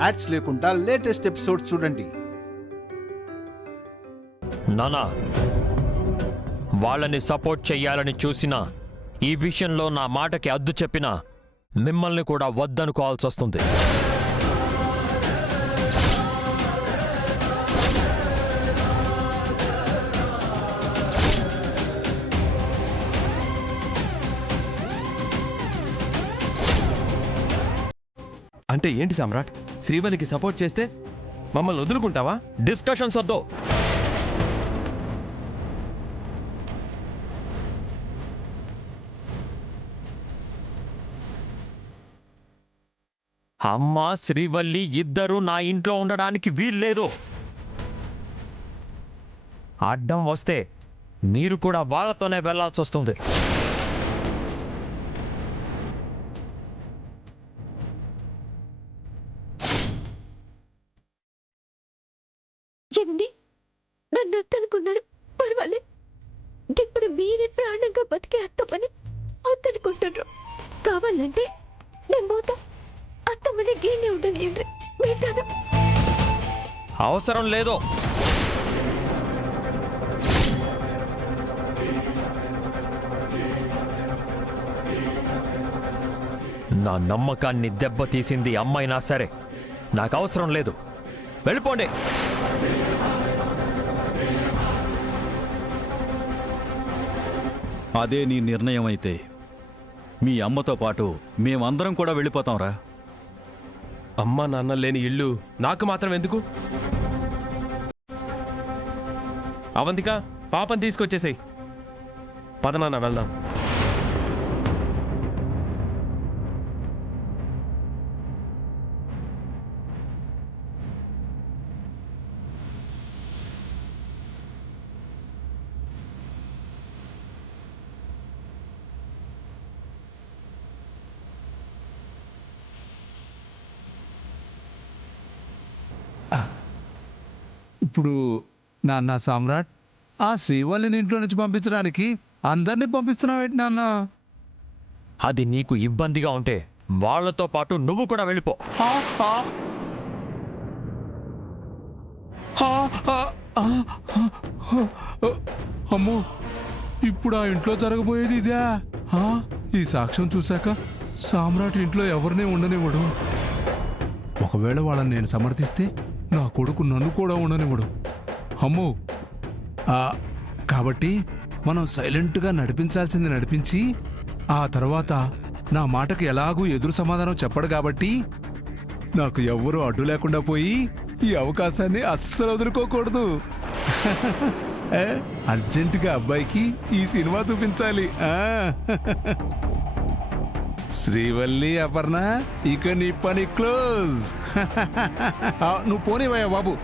Ads లేకుండా latest episode చూడండి. నానా, వాళ్ళని సపోర్ట్ చెయ్యాలని చూసినా ఈ విషయంలో నా మాటకి అద్దు చెప్పినా మిమ్మల్ని కూడా వద్దనుకోవాల్సి వస్తుంది. అంటే ఏంటి సామ్రాట్? శ్రీవల్లికి సపోర్ట్ చేస్తే మమ్మల్ని వదులుకుంటావా? డిస్కషన్స్ వద్దు. అమ్మ శ్రీవల్లి ఇద్దరూ నా ఇంట్లో ఉండడానికి వీల్లేదు. అడ్డం వస్తే మీరు కూడా వాళ్ళతోనే వెళ్లాల్సి వస్తుంది. ఏమండి, నన్ను వద్దనుకున్నారు, పర్వాలేదు. ఇప్పుడు మీరే ప్రాణంగా బతికే అత్తమ్మని వద్దనుకుంటున్నారు. కావాలంటే నేను పోతా, అత్తమ్మని గీనే ఉండనియండి. మిగతాను అవసరం లేదు. నా నమ్మకాన్ని దెబ్బతీసింది అమ్మైనా సరే నాకు అవసరం లేదు. వెళ్ళిపోండి. అదే నీ నిర్ణయం అయితే మీ అమ్మతో పాటు మేమందరం కూడా వెళ్ళిపోతాంరా. అమ్మా నాన్న లేని ఇల్లు నాకు మాత్రం ఎందుకు? అవంతిక, పాపని తీసుకొచ్చేసేయ్. పదనాన్న వెళ్దాం. ఇప్పుడు నాన్న సామ్రాట్, ఆ శ్రీవల్లిని ఇంట్లో నుంచి పంపించడానికి అందరినీ పంపిస్తున్నావేంటి నాన్న? అది నీకు ఇబ్బందిగా ఉంటే వాళ్ళతో పాటు నువ్వు కూడా వెళ్ళిపో. అమ్మో, ఇప్పుడు ఆ ఇంట్లో జరగబోయేది ఇదే. ఈ సాక్ష్యం చూశాక సామ్రాట్ ఇంట్లో ఎవరినే ఉండనివ్వడు. ఒకవేళ వాళ్ళని నేను సమర్థిస్తే నా కొడుకు నన్ను కూడా ఉండనివ్వడు. అమ్మో, కాబట్టి మనం సైలెంట్గా నడిపించాల్సింది నడిపించి ఆ తర్వాత నా మాటకి ఎలాగూ ఎదురు సమాధానం చెప్పడు కాబట్టి నాకు ఎవ్వరూ అడ్డు లేకుండా పోయి ఈ అవకాశాన్ని అస్సలు వదులుకోకూడదు. అర్జెంటుగా అబ్బాయికి ఈ సినిమా చూపించాలి. శ్రీవల్లి, అపర్ణ, ఇక నీ పని క్లోజ్. నువ్వు పోనివయ్యా బాబు.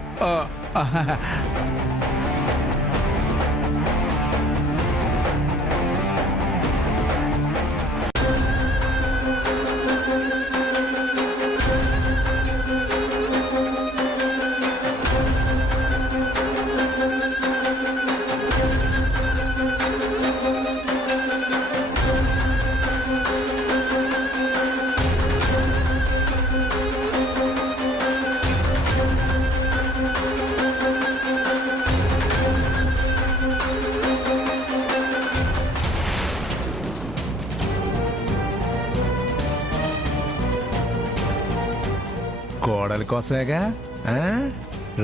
కోడలి కోసమేగా,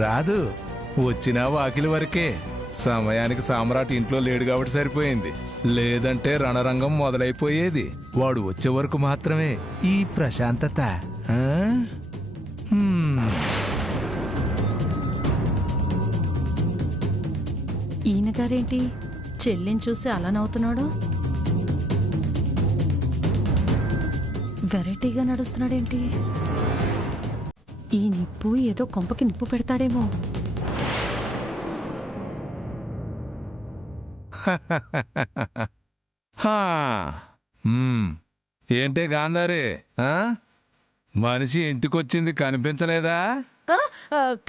రాదు. వచ్చినా వాకిలి వరకే. సమయానికి సామ్రాట్ ఇంట్లో లేడు కాబట్టి సరిపోయింది. లేదంటే రణరంగం మొదలైపోయేది. వాడు వచ్చే వరకు మాత్రమే ఈ ప్రశాంతత. ఈయన గారేంటి చెల్లిని చూసి అలా నవ్వుతున్నాడు? వెరైటీగా నడుస్తున్నాడేంటి? ఈ నిప్పు ఏదో కొంపకి నిప్పు పెడతాడేమో. ఏంటే గాంధారి, మనిషి ఇంటికొచ్చింది కనిపించలేదా?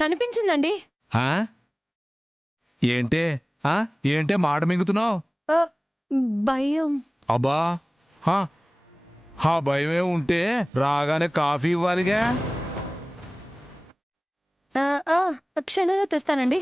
కనిపించిందండి. ఏంటే మాట మింగుతున్నావు? భయం. అబ్బా, భయమే ఉంటే రాగానే కాఫీ ఇవ్వాలిగా. క్షణంలో తెస్తానండి.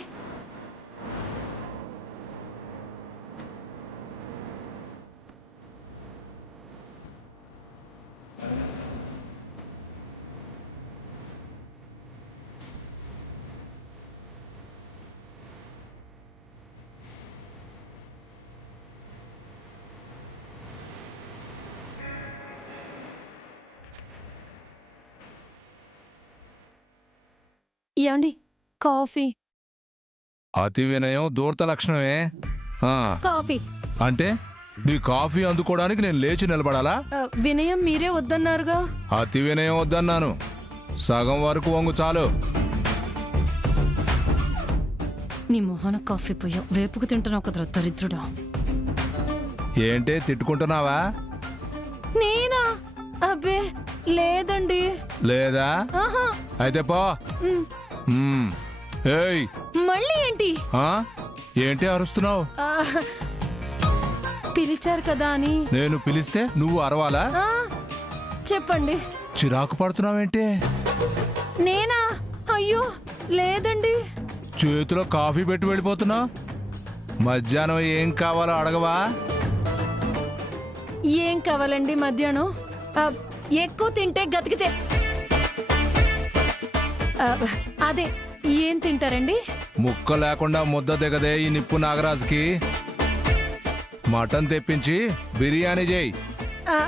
ఏమండి, కాఫీ. అతి వినయం దూర్త లక్షణమే. ఆ, కాఫీ. అంటే నీ కాఫీ అందుకోవడానికి నేను లేచి నిలబడాలా? వినయం మీరే వద్దన్నారుగా. అతి వినయం వద్దన్నాను. సగం వరకు వంగు చాలు. నీ మొహన కాఫీ పోయా వేపుకు తింటున్నావు కదరా దరిద్రుడా. ఏంటే తిట్టుకుంటున్నావా? నేనా? అబ్బే లేదండి. లేదా? ఆహా. అయితే పో. ఏయ్, మళ్ళీ ఏంటి? ఆ? ఏంటి అరుస్తున్నావు? పిలిచారు కదా అని. నేను పిలిస్తే నువ్వు అరవాలా? చెప్పండి. చిరాకు పడుతున్నావేంటి? నేనా? అయ్యో లేదండి. చేతిలో కాఫీ పెట్టి వెళ్ళిపోతున్నావు. మధ్యాహ్నం ఏం కావాలో అడగవా? ఏం కావాలండి మధ్యాహ్నం? ఎక్కువ తింటే గతికితే. అదే ఏం తింటారండి? ముక్క లేకుండా ముద్ద దిగదే ఈ నిప్పు నాగరాజుకి. మటన్ తెప్పించి బిర్యానీ చేయి.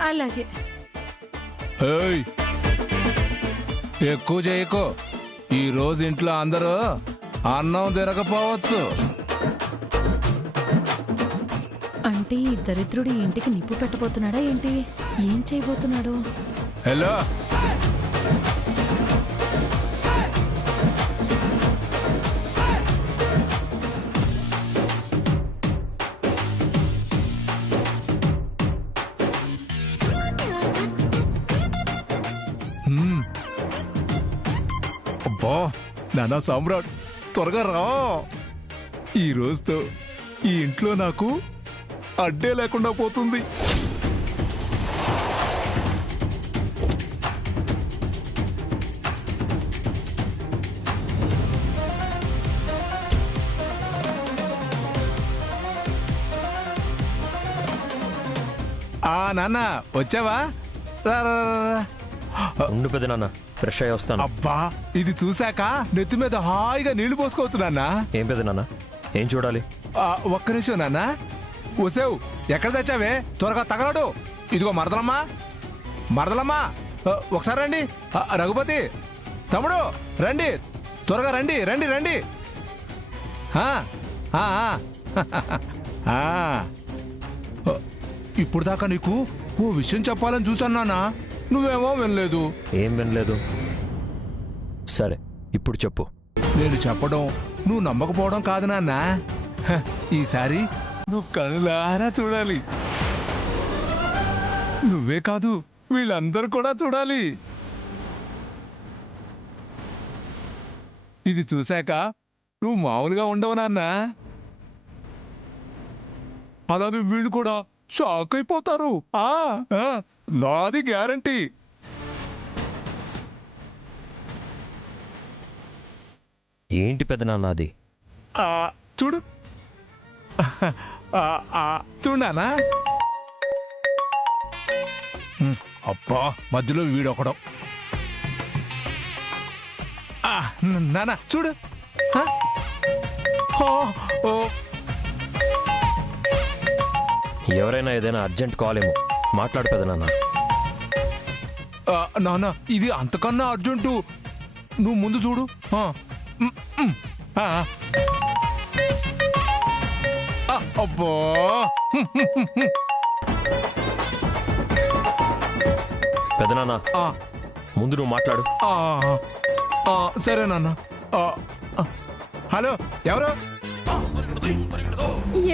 అలాగే. ఏయ్, ఎక్కువ చేయకు. ఈ రోజు ఇంట్లో అందరూ అన్నం తినకపోవచ్చు. అంటే ఈ దరిద్రుడు ఇంటికి నిప్పు పెట్టబోతున్నాడా ఏంటి? ఏం చేయబోతున్నాడు? హలో, అబ్బా నానా సామ్రాట్, త్వరగా రా. ఈ రోజుతో ఈ ఇంట్లో నాకు అడ్డే లేకుండా పోతుంది. నాన్న వచ్చావా? రా రా రా. ఉండు పెద్ద నాన్న, ఫ్రెష్ అయ్యి వస్తాను. అబ్బా, ఇది చూశాక నెత్తి మీద హాయిగా నీళ్లు పోసుకోవచ్చు నాన్న. ఏం పెద్ద నాన్న, ఏం చూడాలి? ఒక్క నిమిషం నాన్న. వసేవు, ఎక్కడ తెచ్చావే? త్వరగా తగలడు. ఇదిగో మరదలమ్మా, మరదలమ్మా, ఒకసారి రండి. రఘుపతి తమ్ముడు రండి, త్వరగా రండి రండి రండి. ఇప్పుడు దాకా నీకు ఓ విషయం చెప్పాలని చూసాను నాన్న. నువ్వేమో వినలేదు. ఏం వినలేదు? సరే, ఇప్పుడు చెప్పు. నేను చెప్పడం నువ్వు నమ్మకపోవడం కాదు నాన్న. ఈసారి నువ్వు కనులారా చూడాలి. నువ్వే కాదు, వీళ్ళందరూ కూడా చూడాలి. ఇది చూశాక నువ్వు మామూలుగా ఉండవు నాన్న. అలాగే వీళ్ళు కూడా షాక్ అయిపోతారు. నాది గ్యారంటీ. ఏంటి పెద్ద నాన్న అది? చూడు, చూడానా? అబ్బా, మధ్యలో వీడొకడం. నానా చూడు. ఎవరైనా ఏదైనా అర్జెంట్ కాల్ ఏమో, మాట్లాడు పెద్ద నాన్న. నాన్న, ఇది అంతకన్నా అర్జెంటు. నువ్వు ముందు చూడు. అబ్బో, పెద్ద నాన్న, ముందు నువ్వు మాట్లాడు. సరే నాన్న. హలో, ఎవరు?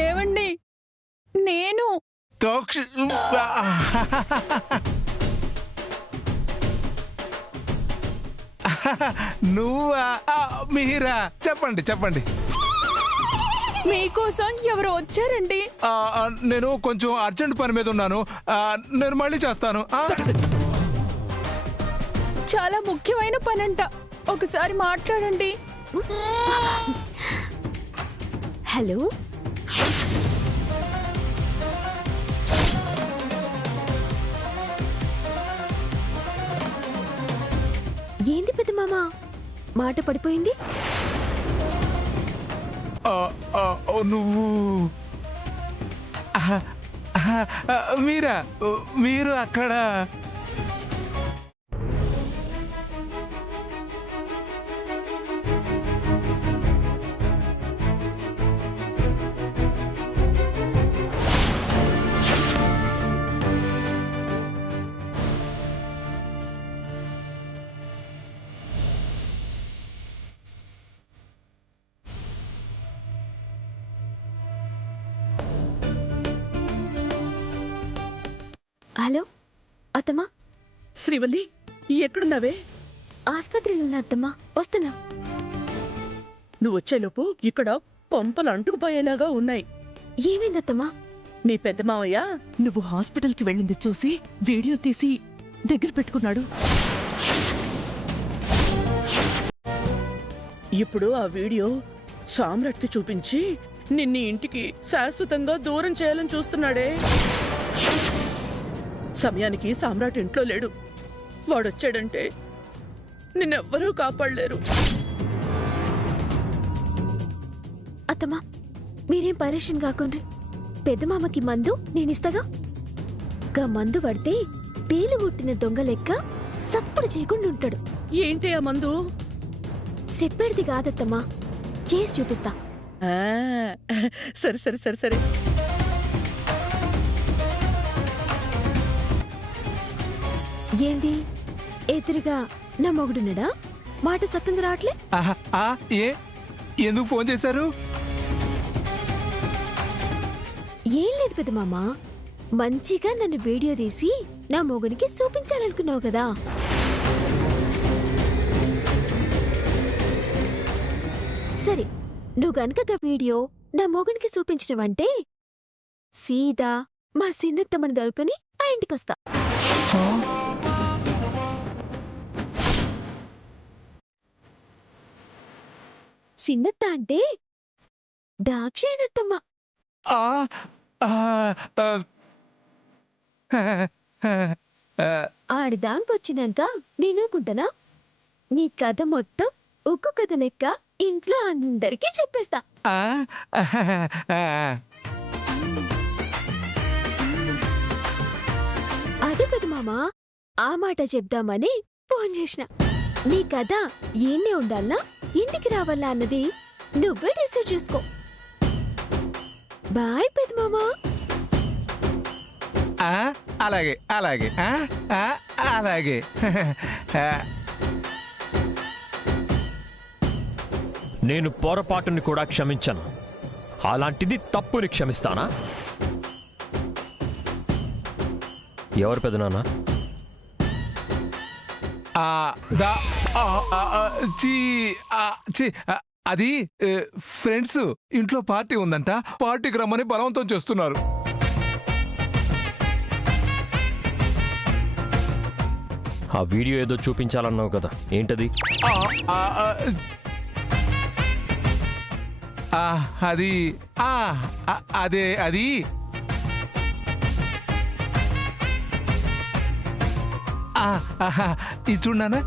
ఏవండి, నేను. నువ్వా? మీరా? చెప్పండి చెప్పండి. మీకోసం ఎవరు వచ్చారండి? నేను కొంచెం అర్జెంట్ పని మీద ఉన్నాను. నేను మళ్ళీ చేస్తాను. చాలా ముఖ్యమైన పనంట. ఒకసారి మాట్లాడండి. హలో, ఏంది పెద్ద మామ మాట పడిపోయింది? నువ్వు మీరు అక్కడ హలో అత్తమ్మా, శ్రీవల్లి, ఎక్కడున్నావే? ఆసుపత్రిలో ఉన్నా అత్తమ్మా, వస్తున్నా. నువ్వు వచ్చేలోపు ఇక్కడ పంపలు అంటుకుపోయేలాగా ఉన్నాయి. ఏమైందత్తమ్మా? నీ పెద్ద మావయ్య నువ్వు హాస్పిటల్కి వెళ్ళింది చూసి వీడియో తీసి దగ్గర పెట్టుకున్నాడు. ఇప్పుడు ఆ వీడియో సామ్రాట్కి చూపించి నిన్ను ఇంటికి శాశ్వతంగా దూరం చేయాలని చూస్తున్నాడే. సమయానికి సామ్రాట్ ఇంట్లో లేడు. వాడొచ్చాడంటే నిన్నెవ్వరూ కాపాడలేరు. అత్తమ్మా, మీరేం పరేషన్ కాకుండ్రి. పెద్ద మామకి మందు నేనిస్తగా. గా మందు పడితే తేలు కొట్టిన దొంగ లెక్క సప్పుడు చేయకుండా ఉంటాడు. ఏంటి ఆ మందు? చెప్పేది కాదత్తమ్మా, చేసి చూపిస్తా. ఆ, సరే సరే సరే సరే. ఏంది ఎదురుగా నా మొగుడున్నాడా? మాట సక్కంగా రావట్లే? ఎందుకు ఫోన్ చేశారు? ఏం లేదు పెద్ద మామ, మంచిగా నన్ను వీడియో తీసి నా మొగుడికి చూపించాలనుకున్నావు కదా. సరే, నువ్వు గనుక వీడియో నా మొగుడికి చూపించినవంటే సీదా మా సిన్నత్తమ్మని దొరుకుని ఆ ఇంటికొస్తా. సిన్నత్త అంటే దాక్షాయణత్తమ్మ. ఆడిదాకొచ్చినాక నేనుకుంటానా? నీ కథ మొత్తం ఉక్కు కథ లెక్క ఇంట్లో అందరికీ చెప్పేస్తా. అదే పెద్ద మామ, ఆ మాట చెప్దామని ఫోన్ చేసిన. నీ కథ ఈయన్నే ఉండాలా ఇంటికి రావాలా అన్నది నువ్వే డిసైడ్ చేసుకో. బాయ్ పెద్ద మామ. అలాగే అలాగే అలాగే. నేను పొరపాటుని కూడా క్షమించను. అలాంటిది తప్పుని క్షమిస్తానా? ఎవరు పెదనాన్న? అది ఫ్రెండ్స్ ఇంట్లో పార్టీ ఉందంట, పార్టీకి రమ్మని బలవంతం చేస్తున్నారు. ఆ వీడియో ఏదో చూపించాలన్నావు కదా, ఏంటది? అది అదే అది ఇది చూడనా?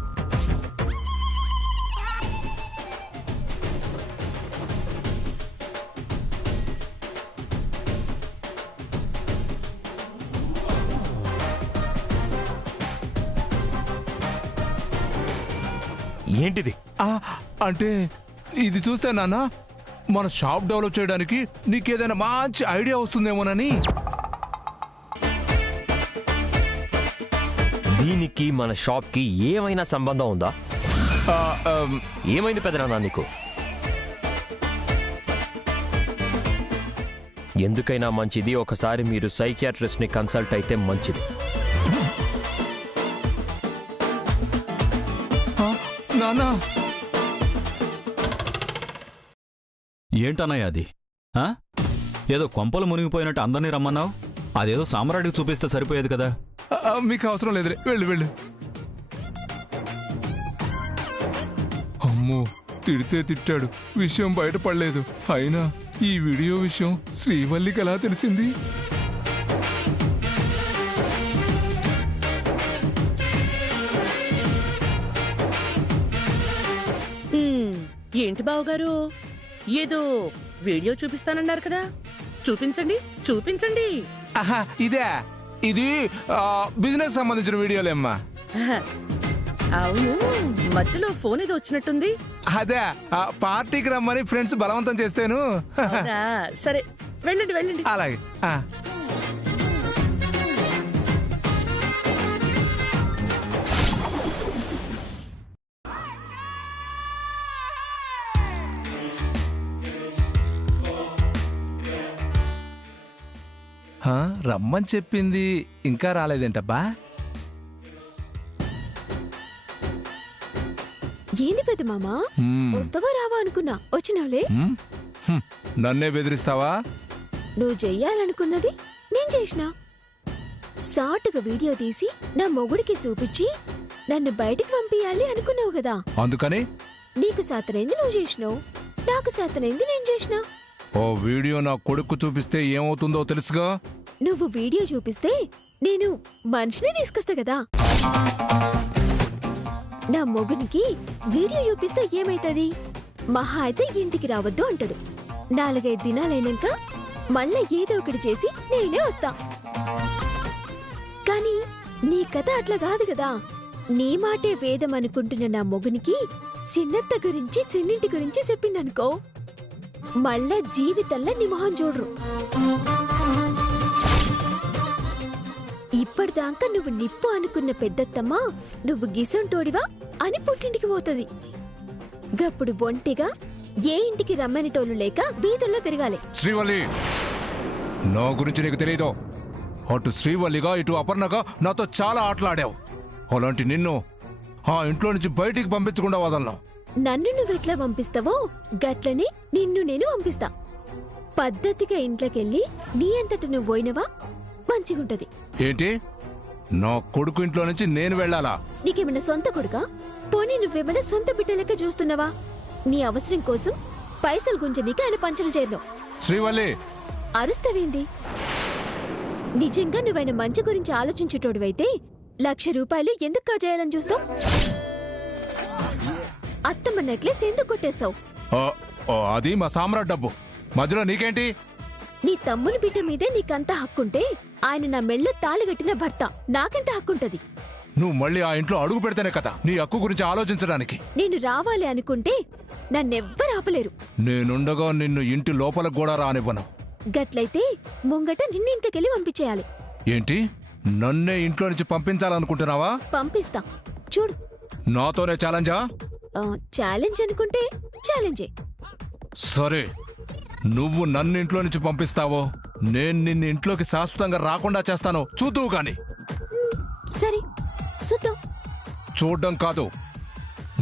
ఏంటిది? అంటే ఇది చూస్తే నాన్న, మన షాప్ డెవలప్ చేయడానికి నీకేదైనా మంచి ఐడియా వస్తుందేమోనని. దీనికి మన షాప్కి ఏమైనా సంబంధం ఉందా? ఏమైంది పెదనాన్న నీకు? ఎందుకైనా మంచిది ఒకసారి మీరు సైకియాట్రిస్ట్ని కన్సల్ట్ అయితే మంచిది. నాన్న, ఏంటన్నయ్య అది? ఏదో కొంపలు మునిగిపోయినట్టు అందరినీ రమ్మన్నావు. అదేదో సామ్రాట్కి చూపిస్తే సరిపోయేది కదా. మీకు అవసరం లేదులే, వెళ్ళు వెళ్ళు. అమ్మో, తిడితే తిట్టాడు, విషయం బయటపడలేదు. అయినా ఈ వీడియో విషయం శ్రీవల్లికి ఎలా తెలిసింది? ఏంటి బావగారు, ఏదో వీడియో చూపిస్తానన్నారు కదా, చూపించండి చూపించండి. ఆహా, ఇది బిజినెస్ సంబంధించిన వీడియోలేమ్మా. ఆహా, అవును, మధ్యలో ఫోన్ ఏదో వచ్చినట్టుంది. అదే పార్టీకి రమ్మని ఫ్రెండ్స్ బలవంతం చేస్తేను. అవునా? సరే వెళ్ళండి వెళ్ళండి. అలాగే. రమ్మని చెప్పింది, ఇంకా రాలేదేంటబ్బా? ఏంది పెద్ద మామ, వస్తావా రావా అనుకున్నా, వచ్చినావులే. నన్నే బెదిరిస్తావా? నువ్వు చెయ్యాలనుకున్నది నేను చేసినా. సాటుగా వీడియో తీసి నా మొగుడికి చూపించి నన్ను బయటికి పంపించాలి అనుకున్నావు కదా. అందుకని నీకు సాతనైంది నువ్వు చేసినావు, నాకు సాతనైంది నేను చేసినా. ఓ వీడియో నా కొడుకు చూపిస్తే ఏమవుతుందో తెలుసుగా. నువ్వు వీడియో చూపిస్తే నేను మనిషిని తీసుకొస్తా కదా. నా మొగునికి వీడియో చూపిస్తే ఏమైతుంది? మహా అయితే ఇంటికి రావద్దు అంటాడు. 4-5 దినాలైనాక మళ్ళా ఏదో ఒకటి చేసి నేనే వస్తా. కానీ నీ కథ అట్లా కాదు కదా. నీ మాటే వేదం అనుకుంటున్న నా మొగునికి చిన్నత్త గురించి చిన్నింటి గురించి చెప్పిందనుకో, మళ్ళా జీవితంలో నీ మొహం చూడరు. ఇప్పటిదాకా నువ్వు నిప్పు అనుకున్న పెద్దత్తమ్మ నువ్వు గిసంటోడివా అని పుట్టింటికి పోతుంది. గప్పుడు ఒంటిగా ఏ ఇంటికి రమ్మనిటోళ్ళు లేక బీదల్లో తిరగాలి. శ్రీవల్లి, నా గురించి నీకు తెలీదు. అటు శ్రీవల్లిగా ఇటు అపర్ణగా నాతో చాలా ఆటలాడావు. అలాంటి నిన్ను ఆ ఇంట్లో నుంచి బయటికి పంపించకుండా వదలను. నన్ను నువ్వెట్లా పంపిస్తావో గట్లనే నిన్ను నేను పంపిస్తా. పద్ధతిగా ఇంట్లోకెళ్ళి నీ అంతట నువ్వు పోయినవా మంచిగుంటది. ఏంటి, నా కొడుకు ఇంట్లో నుంచి నేను వెళ్ళాలా? నీకేమైనా సొంత కొడుకా? పోనీ నువ్వేమైనా సొంత బిడ్డ లెక్క చూస్తున్నావా? నీ అవసరం కోసం పైసలు గుంజనీకి ఆయన పంచలు చేరినావు. శ్రీవల్లి, అరుస్తావేంది? నిజంగా నువ్వైనా మంచి గురించి ఆలోచించేటోడివైతే 1,00,000 రూపాయలు ఎందుకు కాజేయాలని చూస్తావు? అత్తమ్మ నెక్లెస్ ఎందుకు కొట్టేస్తావు? అది మా సామ్రాట్ డబ్బు, మధ్యలో నీకేంటి? నీ తమ్ముని బిడ్డ మీదే నీకంత హక్కుంటే ఆయన నా మెళ్ళో తాళిగట్టిన భర్త, నాకెంత హక్కుంటది? నువ్వు మళ్ళీ ఆ ఇంట్లో అడుగు పెడితేనే కదా నీ హక్కు గురించి ఆలోచించడానికి. నేను రావాలి అనుకుంటే నన్నెవ్వరు ఆపలేరు. నేనుండగా నిన్ను ఇంటి లోపలకు కూడా రానివ్వను. గట్లయితే ముంగట నిన్నింటికెళ్ళి పంపించేయాలి. ఏంటి, నన్నే ఇంట్లో నుంచి పంపించాలనుకుంటున్నావా? పంపిస్తా, చూడు. నాతోనే ఛాలెంజా? ఛాలెంజ్ అనుకుంటే ఛాలెంజే. సరే, నువ్వు నన్ను ఇంట్లో నుంచి పంపిస్తావో నేను నిన్ను ఇంట్లోకి శాశ్వతంగా రాకుండా చేస్తాను, చూద్దువు గాని. సరే చూద్దాం. చూడ్డం కాదు,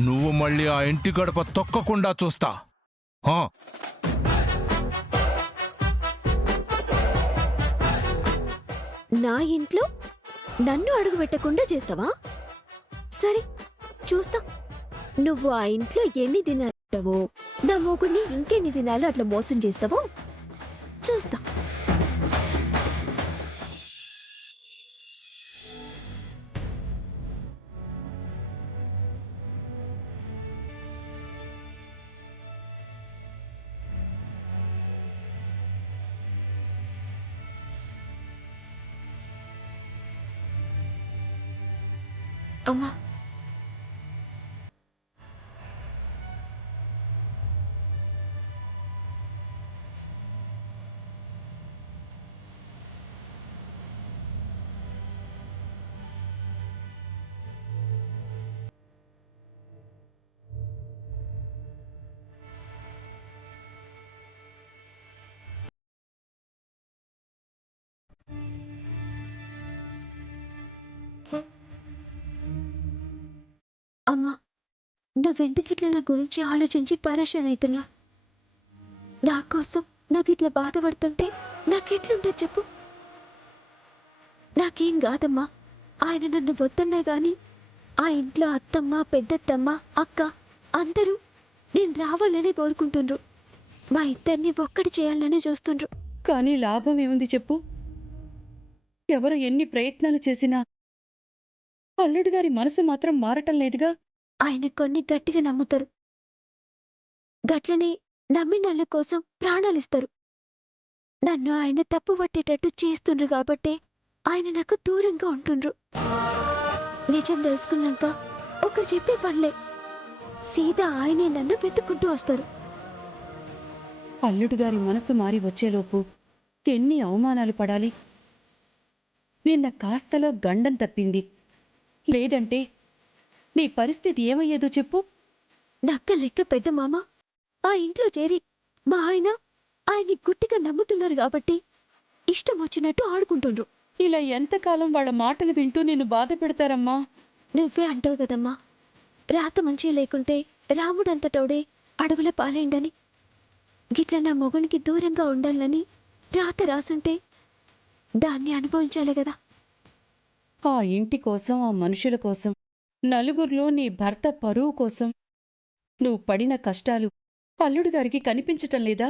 నువ్వు మళ్ళీ ఆ ఇంటి గడప తొక్కకుండా చూస్తా. నా ఇంట్లో నన్ను అడుగు పెట్టకుండా చేస్తావా? సరే చూస్తా. నువ్వు ఆ ఇంట్లో ఎన్ని దినాలు ఉంటావో, నా మొగుడిని ఇంకెన్ని దినాలు అట్లా మోసం చేస్తావో చూస్తా. అమ్మా, అమ్మా, నువ్వెందుకిట్లా నా గురించి ఆలోచించి పరేషాన్ అవుతున్నా? నా కోసం నాకు ఇట్లా బాధపడుతుంటే నాకెట్లుంటుంది చెప్పు? నాకేం కాదమ్మా. ఆయన నన్ను వద్దన్నా గాని ఆ ఇంట్లో అత్తమ్మ, పెద్దత్తమ్మ, అక్క అందరూ నేను రావాలని కోరుకుంటుండ్రు. మా ఇద్దరిని ఒక్కటి చేయాలని చూస్తుండ్రు. కానీ లాభం ఏముంది చెప్పు? ఎవరు ఎన్ని ప్రయత్నాలు చేసినా అల్లుడు గారి మనసు మాత్రం మారటం లేదుగా. ఆయన కొన్ని గట్టిగా నమ్ముతారు. గట్లనే నమ్మినళ్ళ కోసం ప్రాణాలిస్తారు. నన్ను ఆయన తప్పు పట్టేటట్టు చేస్తుండ్రు కాబట్టే ఆయన నాకు దూరంగా ఉంటుండ్రు. నిజం తెలుసుకున్నాక ఒక చెప్పే పనిలే, సీదా ఆయనే నన్ను వెతుక్కుంటూ వస్తారు. అల్లుడు గారి మనసు మారి వచ్చేలోపు ఎన్ని అవమానాలు పడాలి. నిన్న కాస్తలో గండం తప్పింది. లేదంటే నీ పరిస్థితి ఏమయ్యేదో చెప్పు. నక్క లెక్క పెద్ద మామ ఆ ఇంట్లో చేరి మా ఆయన్ని గుట్టిగా నమ్ముతున్నారు కాబట్టి ఇష్టం వచ్చినట్టు ఆడుకుంటుండ్రు. ఇలా ఎంతకాలం వాళ్ళ మాటలు వింటూ నిన్ను బాధ పెడతారమ్మా? నువ్వే అంటావు కదమ్మా, రాత మంచిగా లేకుంటే రాముడంతటోడే అడవుల పాలైండని. గిట్ల నా మొగునికి దూరంగా ఉండాలని రాత రాసుంటే దాన్ని అనుభవించాలి కదా. ఆ ఇంటి కోసం, ఆ మనుషుల కోసం, నలుగురిలో నీ భర్త పరువు కోసం నువ్వు పడిన కష్టాలు అల్లుడు గారికి కనిపించటం లేదా?